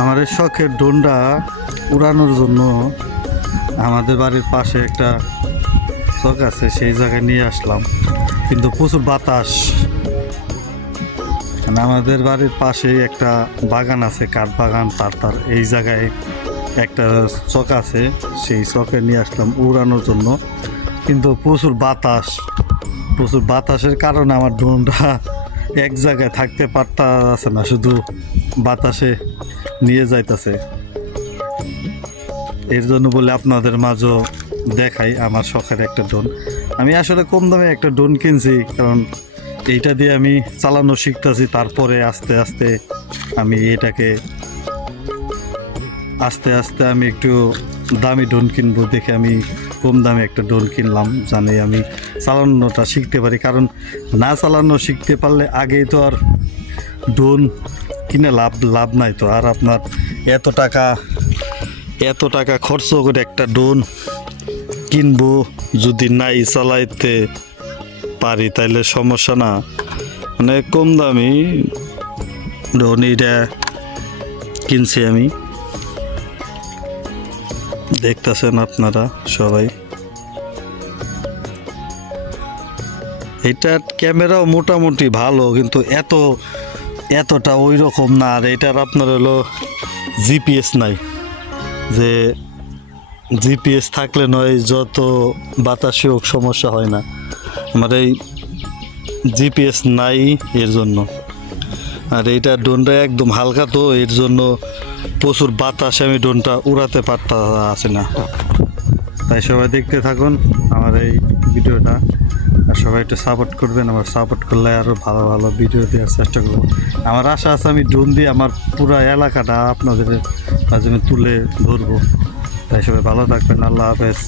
আমার এই শখের ডোনটা উড়ানোর জন্য আমাদের বাড়ির পাশে একটা চক আছে, সেই জায়গায় নিয়ে আসলাম। কিন্তু প্রচুর বাতাস। মানে আমাদের বাড়ির পাশেই একটা বাগান আছে, কাঠ বাগান, তার তার। এই জায়গায় একটা চক আছে, সেই চকে নিয়ে আসলাম উড়ানোর জন্য। কিন্তু প্রচুর বাতাস। প্রচুর বাতাসের কারণে আমার ড্রোনটা এক জায়গায় থাকতে পারতা আছে না, শুধু বাতাসে নিয়ে যাইতাছে। এর জন্য বলে আপনাদের মাঝও দেখাই আমার শখের একটা ড্রোন। আমি আসলে কম দামে একটা ড্রোন কিনছি, কারণ এইটা দিয়ে আমি চালানো শিখতেছি, তারপরে আস্তে আস্তে আমি এটাকে, আস্তে আস্তে আমি একটু দামি ড্রোন কিনবো দেখে আমি কম দামে একটা ড্রোন কিনলাম, জানি আমি চালানোটা শিখতে পারি। কারণ না চালানো শিখতে পারলে আগেই তো আর ড্রোন কিনে লাভ লাভ নাই তো। আর আপনার এত টাকা এত টাকা খরচ করে একটা ড্রোন কিনবো যদি নাই চালাইতে পারি, তাইলে সমস্যা না। মানে কম দামি ড্রোন এটা কিনছি আমি। দেখতেছেন আপনারা সবাই। এটার ক্যামেরাও মোটামুটি ভালো, কিন্তু এত, এতটা ওই রকম না, আর এটার আপনার হলো জিপিএস নাই। যে জিপিএস থাকলে নয়, যত বাতাসে হোক সমস্যা হয় না। আমার এই জিপিএস নাই এর জন্য। আর এইটা ড্রোনটা একদম হালকা তো, এর জন্য প্রচুর বাতাসে আমি ড্রোনটা উড়াতে পারতা আছে না। তাই সবাই দেখতে থাকুন আমার এই ভিডিওটা, আর সবাই একটু সাপোর্ট করবেন, আমার সাপোর্ট করলে আরও ভালো ভালো ভিডিও দেওয়ার চেষ্টা করব। আমার আশা আছে আমি ড্রোন দিয়ে আমার পুরো এলাকাটা আপনাদের মাঝে তুলে ধরবো। তাই সবাই ভালো থাকবেন, আল্লাহ হাফেজ।